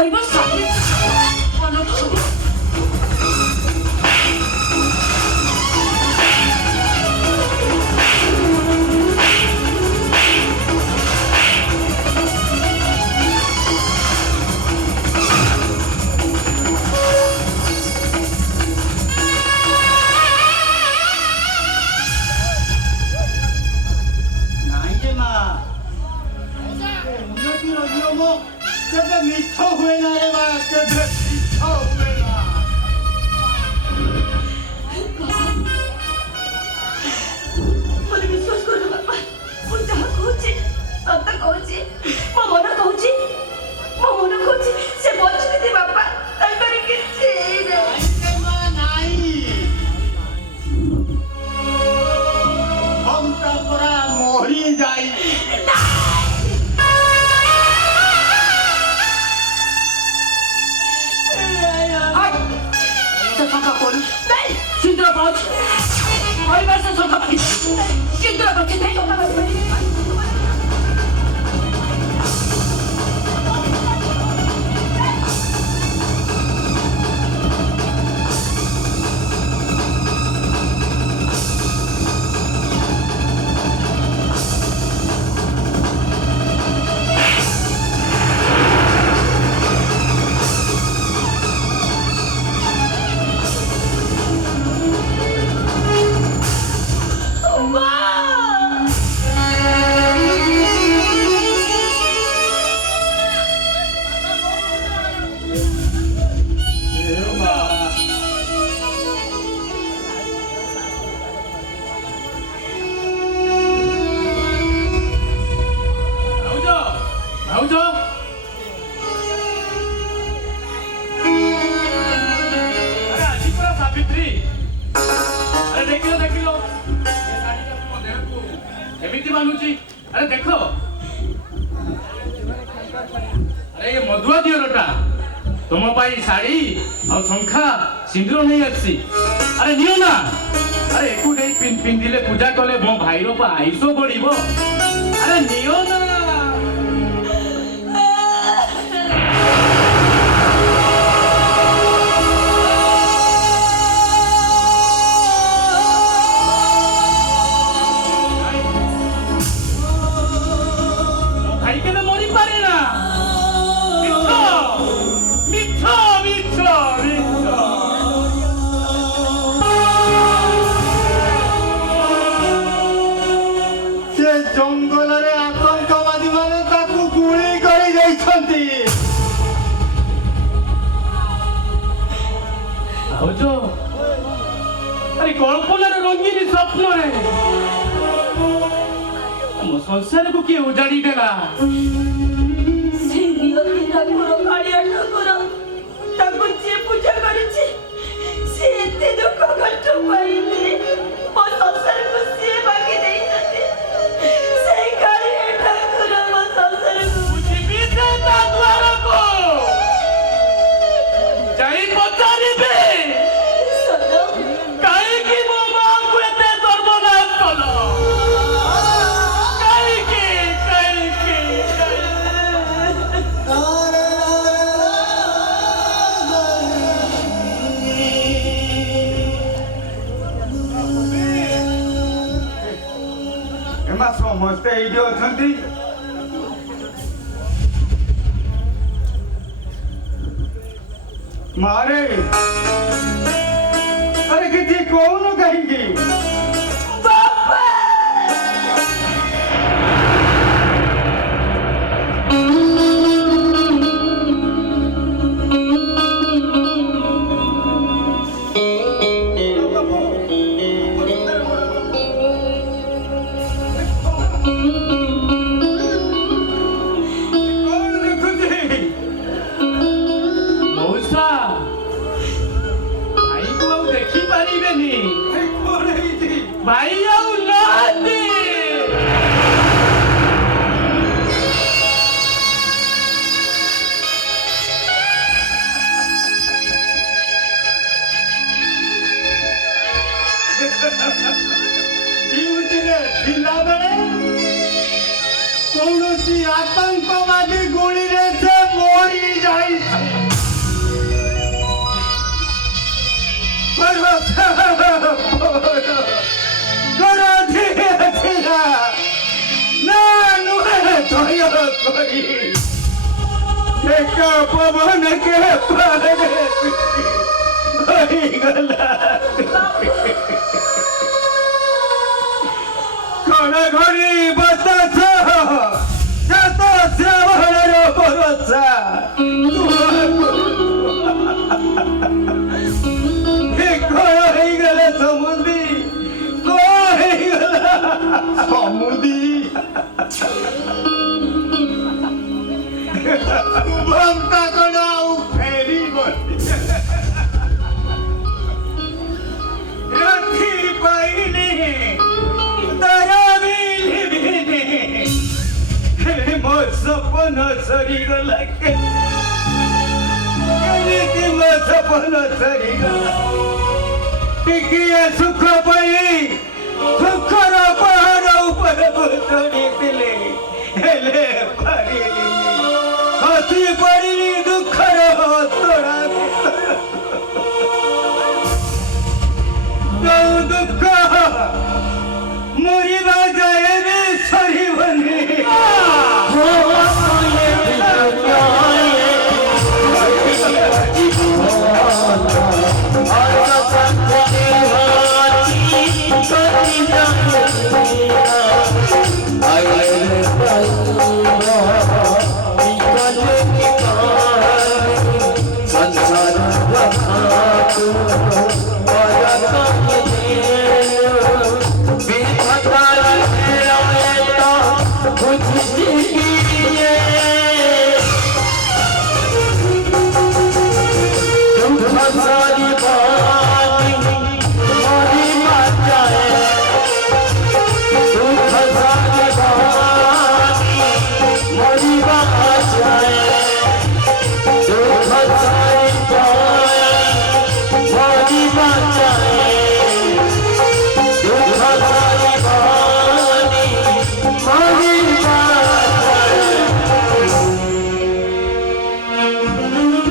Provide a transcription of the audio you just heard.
କହିବ ସାଥୀ ମନ କରିବ। কেবে মিথ্য হয়ে না রে মা, কেবে মিথ্য হয়ে না। ମୋତେ ବିଶ୍ୱାସ କର ବାପା, ମୁଁ ଯାହା କହୁଛି ସତ କହୁଛି। ମୋ ମନ କହୁଛି ସେ ବଞ୍ଚୁଛନ୍ତି ବାପା, ତାଙ୍କର କିଛି ନାହିଁ। ଭକ୍ତ ପରା ମରି ଯାଇ Sindra Bach! Oi, vai ser só capaz! Sindra Bach, tem que falar com ele! अरे देखो, अरे ये मधुआ दियोटा तुम पाई साड़ी और शंखा सिंदूर नहीं आसी। अरे नियो ना, अरे एकु नहीं पिंधिले पूजा कले मो भाई रो आयुष बढ़िबो। अरे नियो ना। ଜଙ୍ଗଲରେ ଆତଙ୍କବାଦୀ ମାନେ ତାକୁ ଗୁଳି କରି ଯାଇଛନ୍ତି। ଭାଉଜ, ଆରେ କଳ୍ପନାର ରଙ୍ଗୀନ ସ୍ୱପ୍ନରେ ମୋ ସଂସାରକୁ କିଏ ଉଜାଡ଼ି ଦେଲା? ସେ ନିୟତି ଠାକୁର କାଳିଆ ଠାକୁର, ତାକୁ ଯିଏ ପୂଜା କରିଛି ସେ ଏତେ ଦୁଃଖ କଷ୍ଟ ପାଇଲେ ମୋ ସଂସାରକୁ ସିଏ ବାକି ଦେଇଛନ୍ତି। ସେଇ କାଳିଆ ଠାକୁର ମୋ ସଂସାରକୁ ଯିବି ସେ ତା ଦ୍ୱାରକୁ ଯାଇ ପଚାରିବେ କାହିଁକି ମୋ ମାଆକୁ ଏତେ ସର୍ବନାଶ କଲ? କାହିଁକି କାହିଁକି ଏମା ସମସ୍ତେ ଏଇଠି ଅଛନ୍ତି। ମାରେ ଆରେ କିଛି କହୁନୁ କାହିଁକି? भाई आउ नाती आतंकवादी गोली से মরি যাইছে पवन के कण घड़ी बस श्रावण भरोसा गला समुदी समुदी ममता कणाऊ फेरी रखी पाइने तारा मिली मो सपन सरी गला मो सपन सरी गला टिकिए सुख पाई सुखर पहाड़ ऊपर भूतड़ी दिले हेले पारिली हसी पड़िली दुखर तोड़ा दुख